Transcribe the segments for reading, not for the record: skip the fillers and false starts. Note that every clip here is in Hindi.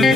सबसे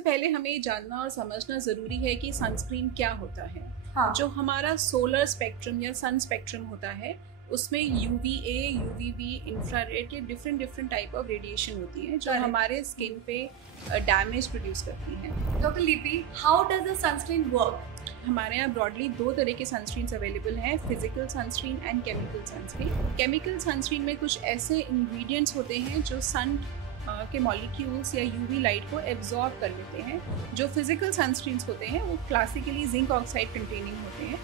पहले हमें ये जानना और समझना ज़रूरी है कि सनस्क्रीन क्या होता है। हाँ। जो हमारा सोलर स्पेक्ट्रम या सन स्पेक्ट्रम होता है उसमें UVA, UVB, इंफ्रारेड के डिफरेंट टाइप ऑफ रेडिएशन होती है जो हमारे स्किन पे डैमेज प्रोड्यूस करती हैं। डॉक्टर लिपि, how does the sunscreen work? हमारे यहाँ ब्रॉडली 2 तरह के सनस्क्रीन अवेलेबल हैं, physical sunscreen and chemical sunscreen. Chemical sunscreen में कुछ ऐसे इंग्रेडिएंट्स होते हैं जो सन के मॉलिक्यूल्स या यूवी लाइट को एब्जॉर्ब कर लेते हैं। जो फिजिकल सनस्क्रीन्स होते हैं वो क्लासिकली जिंक ऑक्साइड कंटेनिंग होते हैं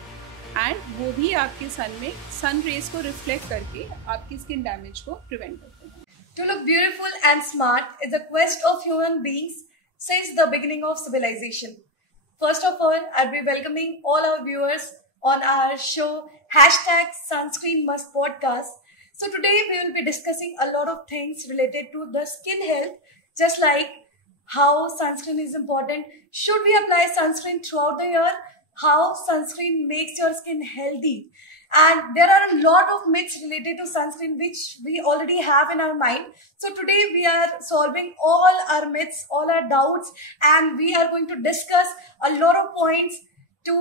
एंड वो भी आपके सन में सन रेज को रिफ्लेक्ट करके आपकी स्किन डैमेज को प्रिवेंट करते हैं। To look beautiful and smart is the quest of human beings since the beginning of civilization. First of all, I'll be welcoming all our viewers on our show #SunscreenMust podcast. So today we will be discussing a lot of things related to the skin health, just like how sunscreen is important, should we apply sunscreen throughout the year, how sunscreen makes your skin healthy, and there are a lot of myths related to sunscreen which we already have in our mind. So today we are solving all our myths, all our doubts, and we are going to discuss a lot of points to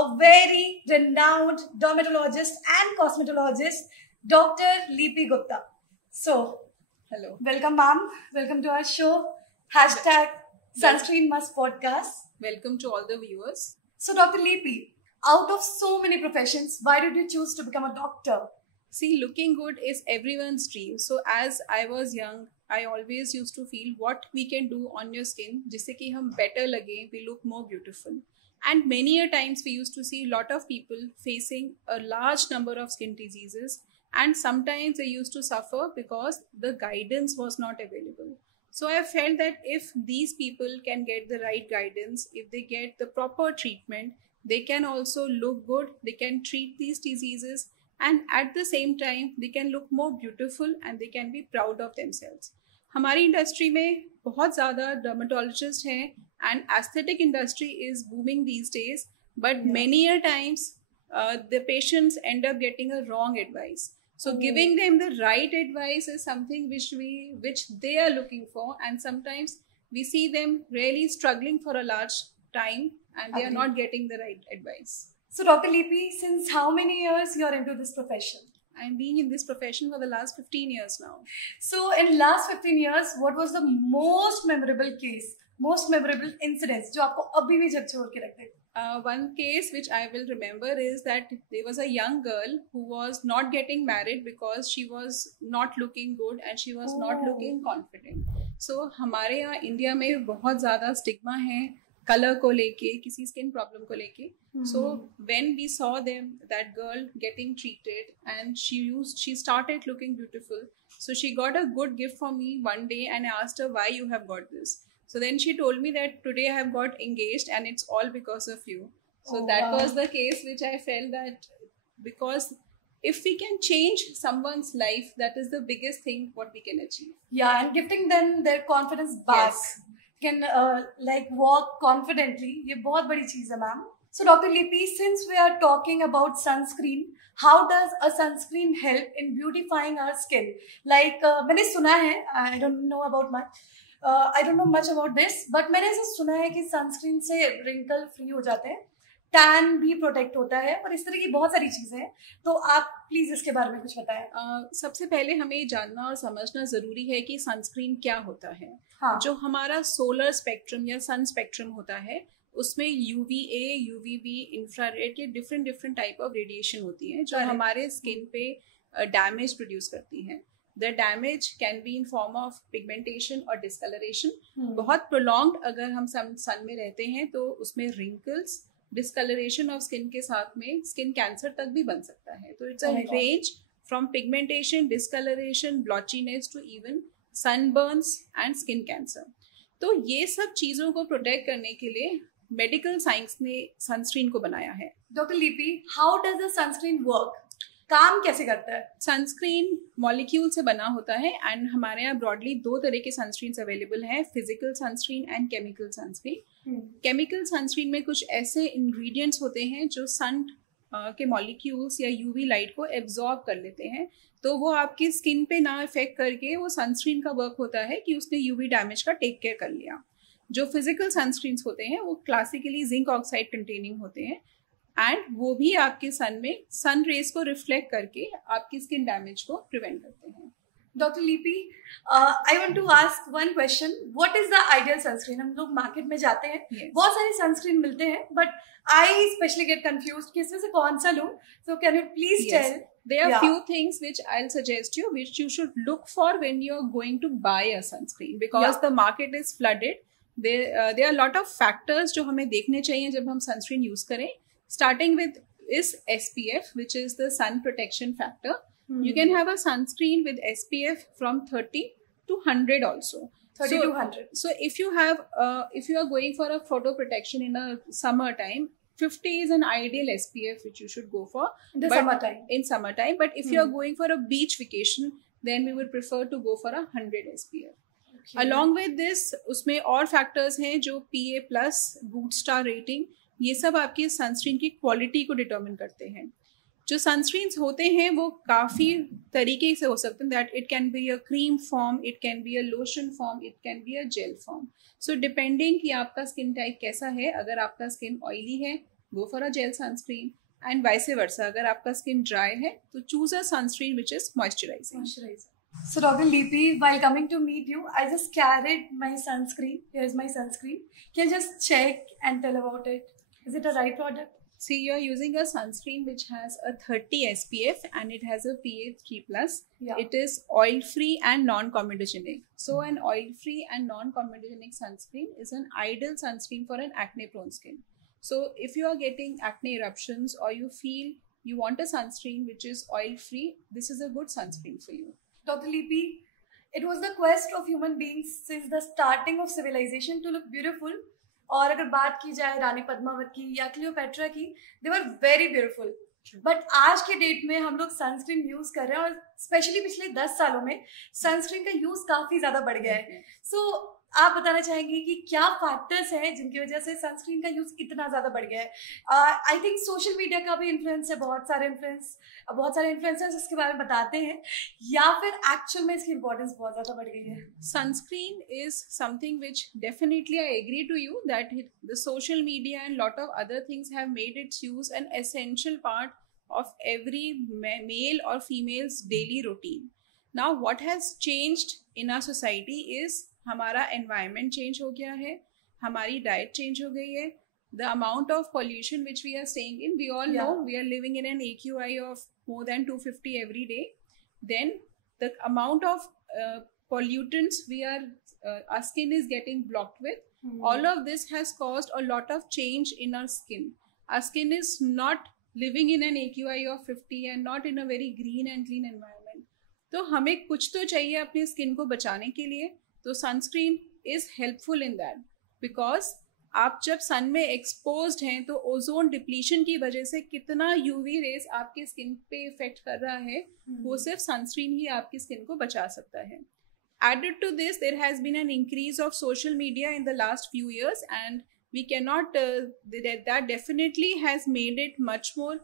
a very renowned dermatologist and cosmetologist, Dr. Lipi Gupta. So, hello, welcome ma'am, welcome to our show #SunscreenMust podcast. Welcome to all the viewers. So Dr. Lipi, out of so many professions, why did you choose to become a doctor? See, looking good is everyone's dream. So as I was young, I always used to feel what we can do on your skin जिससे कि हम better लगे, we look more beautiful. And many a times we used to see a lot of people facing a large number of skin diseases, and sometimes they used to suffer because the guidance was not available. So I felt that if these people can get the right guidance, if they get the proper treatment, they can also look good, they can treat these diseases, and at the same time they can look more beautiful and they can be proud of themselves. हमारी इंडस्ट्री में बहुत ज़्यादा डर्मेटोलॉजिस्ट हैं and aesthetic industry is booming these days, but many a times the patients end up getting a wrong advice. So giving them the right advice is something which they are looking for, and sometimes we see them really struggling for a large time and they are not getting the right advice. So Dr. Lipi, since how many years you are into this profession? I'm being in this profession for the last 15 years now. So in last 15 years, what was the most memorable case, most memorable incidents जो आपको अभी भी झकझोर के रखते हैं? One case which I will remember is that there was a young girl who was not getting married because she was not looking good and she was not looking confident. So हमारे यहाँ इंडिया में बहुत ज़्यादा स्टिग्मा है कलर को लेके, किसी स्किन प्रॉब्लम को लेके. So when we saw that girl getting treated and she started looking beautiful. So she got a good gift from me one day and I asked her why you have got this. So then she told me that today I have got engaged and it's all because of you. So that was the case which I felt that because if we can change someone's life, that is the biggest thing what we can achieve. Yeah, and gifting them their confidence back. Yes. Can like walk confidently. ये बहुत बड़ी चीज़ है ma'am. So Dr. Lipi, since we are talking about sunscreen, how does a sunscreen help in beautifying our skin? Like मैंने सुना है, I don't know much about this, but मैंने ऐसा सुना है कि सनस्क्रीन से रिंकल फ्री हो जाते हैं, टैन भी प्रोटेक्ट होता है और इस तरह की बहुत सारी चीजें हैं. तो आप प्लीज इसके बारे में कुछ बताएं. सबसे पहले हमें जानना और समझना जरूरी है कि सनस्क्रीन क्या होता है. हाँ. जो हमारा सोलर स्पेक्ट्रम या सन स्पेक्ट्रम होता है उसमें UVA, UVB, इंफ्रारेड के डिफरेंट टाइप ऑफ रेडिएशन होती हैं जो हमारे स्किन पे डैमेज प्रोड्यूस करती हैं. The damage can be in form of pigmentation or discoloration. बहुत prolonged अगर हम सन में रहते हैं तो उसमें wrinkles, discoloration of skin के साथ में skin cancer तक भी बन सकता है. तो it's a range from pigmentation, discoloration, blotchiness to even sunburns and skin cancer. तो ये सब चीज़ों को प्रोटेक्ट करने के लिए मेडिकल साइंस ने सनस्क्रीन को बनाया है. डॉक्टर लिपि, how does the sunscreen work? काम कैसे करता है? सनस्क्रीन मॉलिक्यूल से बना होता है एंड हमारे यहाँ ब्रॉडली 2 तरह के सनस्क्रीन अवेलेबल हैं, physical sunscreen and chemical sunscreen. Chemical sunscreen में कुछ ऐसे इंग्रेडिएंट्स होते हैं जो सन के मॉलिक्यूल्स या यूवी लाइट को एब्जॉर्ब कर लेते हैं, तो वो आपकी स्किन पे ना इफेक्ट करके वो सनस्क्रीन का वर्क होता है कि उसने यूवी डैमेज का टेक केयर कर लिया। जो फिजिकल सनस्क्रीन्स होते हैं वो क्लासिकली जिंक ऑक्साइड कंटेनिंग होते हैं एंड वो भी आपके सन में सन रेज को रिफ्लेक्ट करके आपकी स्किन डैमेज को प्रिवेंट करते हैं। Doctor Lipi, I want to ask one question, what is the ideal sunscreen? हम लोग मार्केट में जाते हैं, बहुत सारे सनस्क्रीन मिलते हैं, but I specially get confused कि इसमें से कौन सा लूं, so can you please tell? There are few things which I'll suggest you, which you should look for when you're going to buy a sunscreen, because the market is flooded. There are a lot of factors जो हमें देखने चाहिए जब हम sunscreen use करें. Starting with is SPF, which is the sun protection factor. You can have a sunscreen with SPF from 30 to 100 also. 30 to 100. So if you are going for a photo protection in a summer time, 50 is an ideal SPF which you should go for in summertime. In summertime, but if you are going for a beach vacation, then we would prefer to go for a 100 SPF. Okay. Along with this, उसमें और factors हैं जो PA+, Good Star rating, ये सब आपकी सनस्क्रीन की क्वालिटी को डिटरमिन करते हैं। जो सनस्क्रीन्स होते हैं वो काफ़ी तरीके से हो सकते हैं, that it can be a cream form, it can be a lotion form, it can be a jail form. So depending कि आपका स्किन टाइप कैसा है, अगर आपका स्किन ऑयली है go for a jail sunscreen and vice versa, अगर आपका स्किन ड्राई है तो choose a sunscreen which is moisturising. So Dr. Lipi, while coming to meet you, I just carried my sunscreen. Here's my sunscreen. Can you just check and tell about it? Is it a right product? See, you're using a sunscreen which has a 30 SPF and it has a PA3+. Yeah. It is oil-free and non-comedogenic. So an oil-free and non-comedogenic sunscreen is an ideal sunscreen for an acne-prone skin. So if you are getting acne eruptions or you feel you want a sunscreen which is oil-free, this is a good sunscreen for you. Dr. Lipi, it was the quest of human beings since the starting of civilization to look beautiful. और अगर बात की जाए रानी पद्मावत की या क्लियोपेट्रा की, दे वर वेरी ब्यूटीफुल, बट आज के डेट में हम लोग सनस्क्रीन यूज कर रहे हैं और स्पेशली पिछले 10 सालों में सनस्क्रीन का यूज काफी ज्यादा बढ़ गया है। सो आप बताना चाहेंगे कि क्या फैक्टर्स हैं जिनकी वजह से सनस्क्रीन का यूज इतना ज्यादा बढ़ गया है? आई थिंक सोशल मीडिया का भी इन्फ्लुएंस है, बहुत सारे इन्फ्लुएंसर्स इसके बारे में बताते हैं, या फिर एक्चुअल में इसकी इंपॉर्टेंस बहुत ज्यादा बढ़ गई है? Sunscreen is something which definitely I agree to you that the social media and lot of other things have made its use an essential part of every male or female's daily routine. Now what has changed in our society is हमारा environment change हो गया है, हमारी diet change हो गई है, the amount of pollution which we are staying in, we all know we are living in an AQI of more than 250 every day. Then the amount of pollutants our skin is getting blocked with, all of this has caused a lot of change in our skin. Our skin is not living in an AQI of 50 and not in a very green and clean environment. तो हमें कुछ तो चाहिए अपनी स्किन को बचाने के लिए, तो sunscreen is helpful in that, because आप जब सन में एक्सपोज्ड हैं तो ओजोन डिप्लीशन की वजह से कितना यूवी रेज आपकी स्किन पे इफेक्ट कर रहा है, वो सिर्फ सनस्क्रीन ही आपकी स्किन को बचा सकता है. Added to this, there has been an increase of social media in the last few years, and we cannot, that definitely has made it much more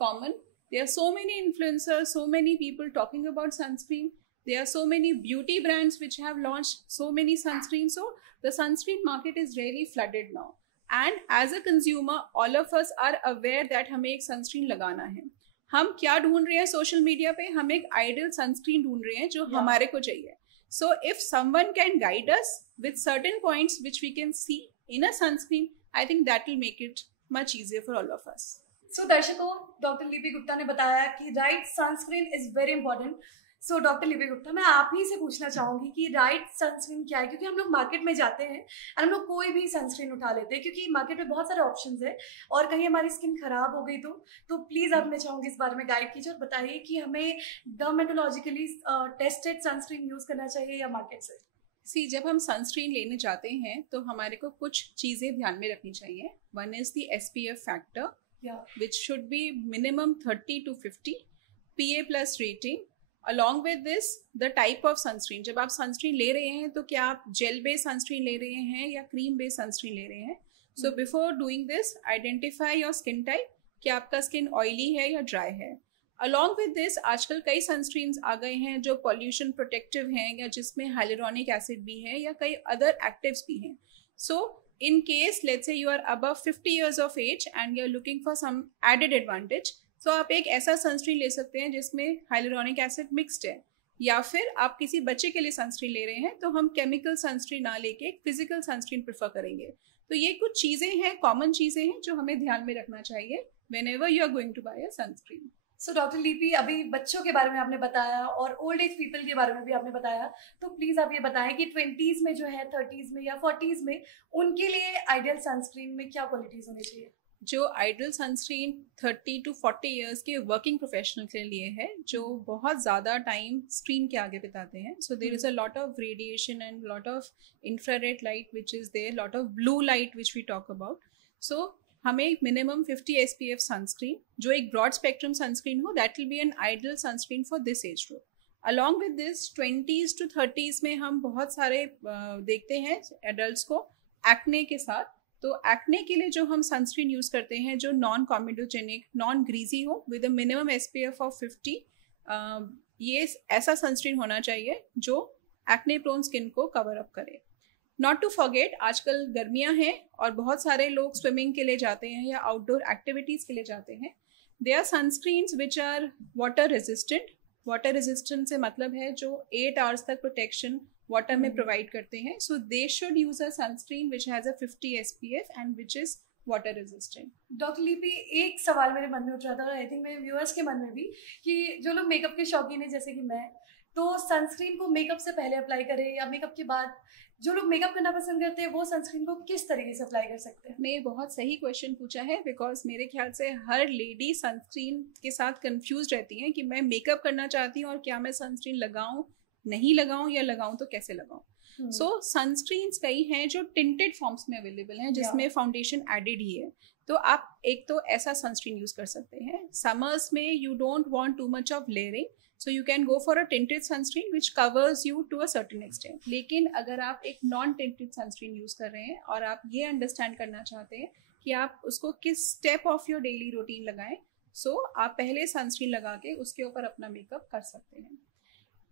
common. There are so many influencers, so many people talking about sunscreen. There are so many beauty brands which have launched so many sunscreens. So the sunscreen market is really flooded now. And as a consumer, all of us are aware that हमें एक sunscreen लगाना है. हम क्या ढूंढ रहे हैं सोशल मीडिया पे? हम एक आइडियल सनस्क्रीन ढूंढ रहे हैं जो हमारे को चाहिए. So if someone can guide us with certain points which we can see in a sunscreen, I think that will make it much easier for all of us. So दर्शकों, डॉक्टर लिपि गुप्ता ने बताया कि right sunscreen is very important. So doctor लिपि गुप्ता, मैं आप ही से पूछना चाहूंगी कि राइट सनस्क्रीन क्या है, क्योंकि हम लोग मार्केट में जाते हैं और हम लोग कोई भी सनस्क्रीन उठा लेते हैं क्योंकि मार्केट में बहुत सारे ऑप्शंस है और कहीं हमारी स्किन खराब हो गई तो प्लीज आप, मैं चाहूंगी इस बारे में गाइड कीजिए और बताइए कि हमें डर्मेटोलॉजिकली टेस्टेड सनस्क्रीन यूज करना चाहिए या मार्केट से. सी, जब हम सनस्क्रीन लेने जाते हैं तो हमारे को कुछ चीज़ें ध्यान में रखनी चाहिए. One is the SPF factor, which should be minimum 30 to 50. PA+ rating, along with this the type of sunscreen. जब आप सनस्क्रीन ले रहे हैं तो क्या आप जेल बेस्ड सनस्क्रीन ले रहे हैं या क्रीम बेस्ड सनस्क्रीन ले रहे हैं. So before doing this identify your skin type कि आपका स्किन ऑयली है या ड्राई है. अलॉन्ग विद दिस आजकल कई सनस्क्रीन्स आ गए हैं जो पॉल्यूशन प्रोटेक्टिव हैं या जिसमें हाइलुरोनिक एसिड भी है या कई अदर एक्टिव्स भी हैं. सो in case let's say you are above 50 years of age and you're looking for some added advantage, तो आप एक ऐसा सनस्क्रीन ले सकते हैं जिसमें हाइलुरोनिक एसिड मिक्स्ड है, या फिर आप किसी बच्चे के लिए सनस्क्रीन ले रहे हैं तो हम केमिकल सनस्क्रीन ना लेके एक फिजिकल सनस्क्रीन प्रेफर करेंगे. तो ये कुछ चीज़ें हैं, कॉमन चीज़ें हैं जो हमें ध्यान में रखना चाहिए whenever you are going to buy a sunscreen. So doctor लिपि, अभी बच्चों के बारे में आपने बताया और ओल्ड एज पीपल के बारे में भी आपने बताया, तो प्लीज आप ये बताएं कि 20s में जो है, 30s में या 40s में उनके लिए आइडियल सनस्क्रीन में क्या क्वालिटीज होनी चाहिए. जो आइडियल सनस्क्रीन 30 to 40 इयर्स के वर्किंग प्रोफेशनल के लिए है जो बहुत ज़्यादा टाइम स्क्रीन के आगे बिताते हैं. So there is a lot of radiation and lot of infrared light which is there, lot of blue light which we talk about. So हमें मिनिमम 50 SPF सनस्क्रीन जो एक ब्रॉड स्पेक्ट्रम सनस्क्रीन हो, that will be an ideal sunscreen for this age group. Along with this 20s to 30s में हम बहुत सारे देखते हैं एडल्ट्स को एक्ने के साथ. तो एक्ने के लिए जो हम सनस्क्रीन यूज़ करते हैं जो नॉन कॉमेडोजेनिक, नॉन ग्रीजी हो with a minimum SPF of 50, ये ऐसा सनस्क्रीन होना चाहिए जो एक्ने प्रोन स्किन को कवर अप करे. नॉट टू फॉरगेट, आजकल गर्मियां हैं और बहुत सारे लोग स्विमिंग के लिए जाते हैं या आउटडोर एक्टिविटीज़ के लिए जाते हैं. They are sunscreens which are water resistant. Water resistant से मतलब है जो 8 आवर्स तक प्रोटेक्शन वाटर में प्रोवाइड करते हैं. So they should use a sunscreen which has a 50 SPF and which is water resistant. Doctor Lipi, एक सवाल मेरे मन में उठ रहा था और आई थिंक मेरे व्यूअर्स के मन में भी, कि जो लोग मेकअप के शौकीन है जैसे कि मैं, तो सनस्क्रीन को मेकअप से पहले अप्लाई करें या मेकअप के बाद. जो लोग मेकअप करना पसंद करते हैं वो सनस्क्रीन को किस तरीके से अप्लाई कर सकते हैं. ने बहुत सही क्वेश्चन पूछा है, बिकॉज मेरे ख्याल से हर लेडी सनस्क्रीन के साथ कंफ्यूज रहती हैं कि मैं मेकअप करना चाहती हूँ और क्या मैं सनस्क्रीन लगाऊं, नहीं लगाऊं, या लगाऊं तो कैसे लगाऊं. सो सनस्क्रीन्स कई हैं जो टिंटेड फॉर्म्स में अवेलेबल हैं जिसमें फाउंडेशन एडेड ही है. तो आप एक तो ऐसा सनस्क्रीन यूज कर सकते हैं. समर्स में you don't want too much of layering, so you can go for a tinted sunscreen which covers you to a certain extent. लेकिन अगर आप एक नॉन टिंटेड सनस्क्रीन यूज कर रहे हैं और आप ये अंडरस्टैंड करना चाहते हैं कि आप उसको किस step of your daily routine लगाएं, सो आप पहले सनस्क्रीन लगा के उसके ऊपर अपना मेकअप कर सकते हैं.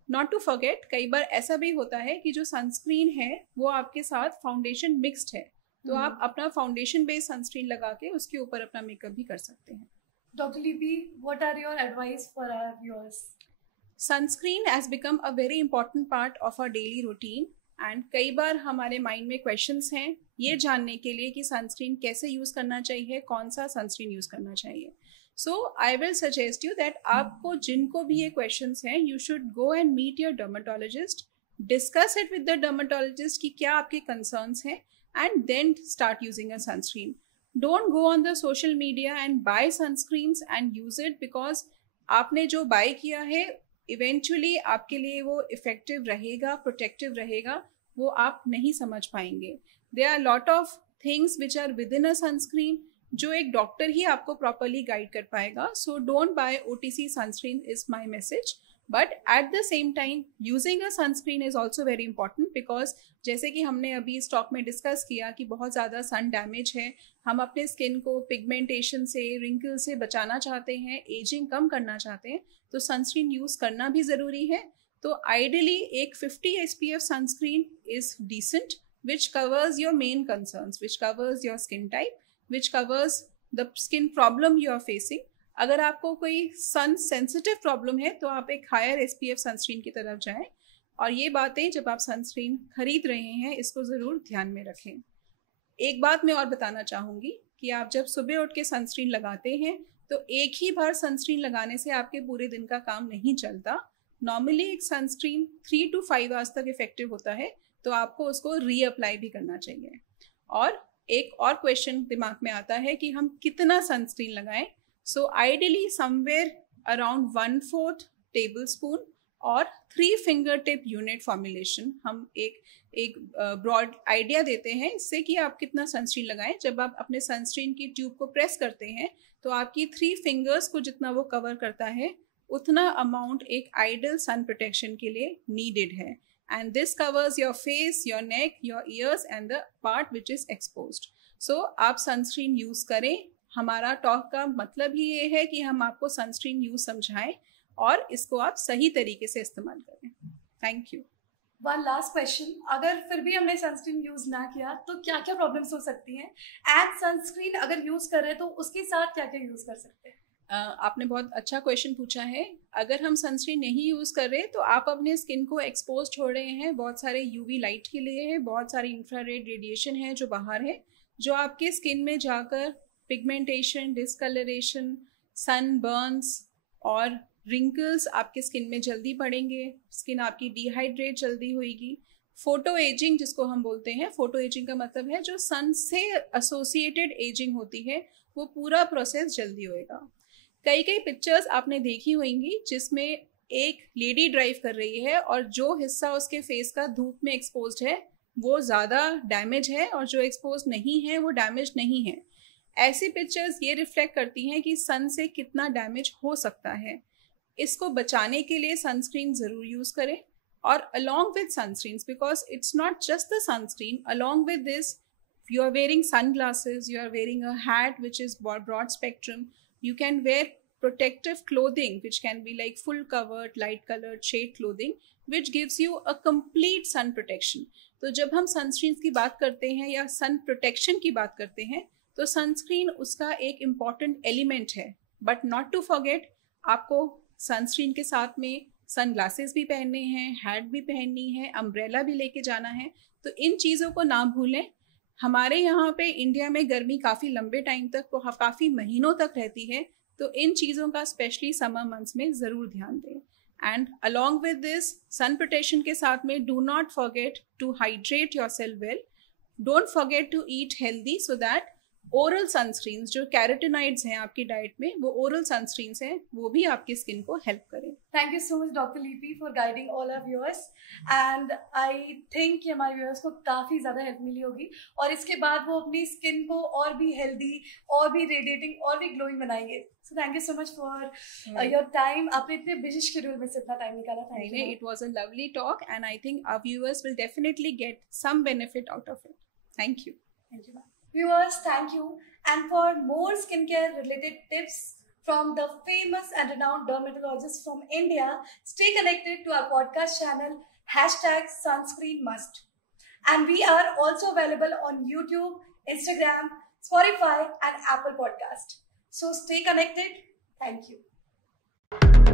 नॉट टू फॉरगेट, कई बार ऐसा भी होता है कि जो सनस्क्रीन है वो आपके साथ फाउंडेशन मिक्स्ड है, तो आप अपना फाउंडेशन बेस्ड सनस्क्रीन लगा के उसके ऊपर अपना मेकअप भी कर सकते हैं. Doctor Lipi, what are your advice for our viewers. Sunscreen has become a very important part of our daily routine एंड कई बार हमारे माइंड में क्वेश्चंस हैं ये जानने के लिए कि सनस्क्रीन कैसे यूज़ करना चाहिए, कौन सा सनस्क्रीन यूज़ करना चाहिए. So I will suggest you that आपको जिनको भी ये क्वेश्चंस हैं, you should go and meet your dermatologist, discuss it with the dermatologist कि क्या आपके कंसर्न्स हैं, and then start using a sunscreen. Don't go on the social media and buy sunscreens and use it, because आपने जो बाय किया है इवेंचुअली आपके लिए वो इफेक्टिव रहेगा, प्रोटेक्टिव रहेगा, वो आप नहीं समझ पाएंगे. There are lot of things which are within a sunscreen जो एक डॉक्टर ही आपको प्रॉपरली गाइड कर पाएगा. So don't buy OTC sunscreen is my message. But at the same time using a sunscreen is also very important, because जैसे कि हमने अभी स्टॉक में डिस्कस किया कि बहुत ज़्यादा सन डैमेज है, हम अपने स्किन को पिगमेंटेशन से, रिंकल से बचाना चाहते हैं, एजिंग कम करना चाहते हैं, तो सनस्क्रीन यूज़ करना भी ज़रूरी है. तो आइडियली एक 50 SPF sunscreen is decent which covers your main concerns, which covers your skin type, which covers the skin problem you are facing. अगर आपको कोई सन सेंसिटिव प्रॉब्लम है तो आप एक हायर SPF सनस्क्रीन की तरफ जाएं. और ये बातें जब आप सनस्क्रीन खरीद रहे हैं इसको ज़रूर ध्यान में रखें. एक बात मैं और बताना चाहूँगी कि आप जब सुबह उठ के सनस्क्रीन लगाते हैं तो एक ही बार सनस्क्रीन लगाने से आपके पूरे दिन का काम नहीं चलता. नॉर्मली एक सनस्क्रीन 3 to 5 आवर्स तक इफेक्टिव होता है, तो आपको उसको रीअप्लाई भी करना चाहिए. और एक और क्वेश्चन दिमाग में आता है कि हम कितना सनस्क्रीन लगाएं. So ideally somewhere around 1/4 tablespoon और 3 फिंगर टिप यूनिट फॉर्मुलेशन हम एक ब्रॉड आइडिया देते हैं इससे कि आप कितना सनस्क्रीन लगाएं. जब आप अपने सनस्क्रीन की ट्यूब को प्रेस करते हैं तो आपकी 3 फिंगर्स को जितना वो कवर करता है उतना अमाउंट एक आइडल सन प्रोटेक्शन के लिए नीडेड है. And this covers your face, your neck, your ears and the part which is exposed. So आप सनस्क्रीन यूज करें. हमारा टॉक का मतलब ही ये है कि हम आपको सनस्क्रीन यूज समझाएं और इसको आप सही तरीके से इस्तेमाल करें. Thank you. One last question, अगर फिर भी हमने सनस्क्रीन यूज ना किया तो क्या क्या प्रॉब्लम्स हो सकती हैं, एंड सनस्क्रीन अगर यूज कर रहे हैं तो उसके साथ क्या क्या यूज कर सकते हैं? आपने बहुत अच्छा क्वेश्चन पूछा है. अगर हम सनस्क्रीन नहीं यूज़ कर रहे तो आप अपने स्किन को एक्सपोज छोड़ रहे हैं बहुत सारे यूवी लाइट के लिए है, बहुत सारी इंफ्रारेड रेडिएशन है जो बाहर है, जो आपके स्किन में जाकर पिगमेंटेशन, डिस्कलरेशन, सन बर्न्स और रिंकल्स आपके स्किन में जल्दी पड़ेंगे. स्किन आपकी डिहाइड्रेट जल्दी होगी. फोटो एजिंग जिसको हम बोलते हैं, फोटो एजिंग का मतलब है जो सन से एसोसिएटेड एजिंग होती है, वो पूरा प्रोसेस जल्दी होएगा. कई कई पिक्चर्स आपने देखी होंगी जिसमें एक लेडी ड्राइव कर रही है और जो हिस्सा उसके फेस का धूप में एक्सपोज्ड है वो ज़्यादा डैमेज है और जो एक्सपोज नहीं है वो डैमेज नहीं है. ऐसी पिक्चर्स ये रिफ्लेक्ट करती हैं कि सन से कितना डैमेज हो सकता है. इसको बचाने के लिए सनस्क्रीन ज़रूर यूज़ करें. और along with sunscreens, because it's not just the sunscreen, along with this you are wearing sunglasses, you are wearing a hat which is broad spectrum, you can wear protective clothing which can be like full covered, light colored, shade clothing which gives you a complete sun protection. तो जब हम सनस्क्रीन की बात करते हैं या सन प्रोटेक्शन की बात करते हैं तो सनस्क्रीन उसका एक इम्पॉर्टेंट एलिमेंट है. बट नॉट टू फॉरगेट, आपको सनस्क्रीन के साथ में सन ग्लासेस भी पहनने हैं, हैट भी पहननी है, अम्ब्रेला भी लेके जाना है. तो इन चीज़ों को ना भूलें. हमारे यहाँ पे इंडिया में गर्मी काफ़ी लंबे टाइम तक, काफ़ी महीनों तक रहती है, तो इन चीज़ों का स्पेशली समर मंथ्स में ज़रूर ध्यान दें. And along with this sun protection के साथ में do not forget to hydrate yourself well. Don't forget to eat healthy so that oral sunscreens जो कैरोटिनॉइड्स हैं आपकी डाइट में, वो ओरल सनस्क्रीन्स हैं, वो भी आपकी स्किन को हेल्प करें. Thank you so much doctor Lipi for guiding all our viewers, and I think कि हमारे व्यूअर्स को काफ़ी ज़्यादा हेल्प मिली होगी और इसके बाद वो अपनी स्किन को और भी हेल्दी, और भी रेडिएटिंग, और भी ग्लोइंग बनाएंगे. So thank you so much for your time. आपने इतने बिजी शेड्यूल में से इतना टाइम निकाला. Thank you. It was a lovely talk and I think our viewers will definitely get some benefit out of it. Thank you. Thank you. Viewers, thank you. And for more skincare related tips from the famous and renowned dermatologists from India, stay connected to our podcast channel #SunscreenMust. And we are also available on YouTube, Instagram, Spotify and Apple Podcast. So stay connected. Thank you.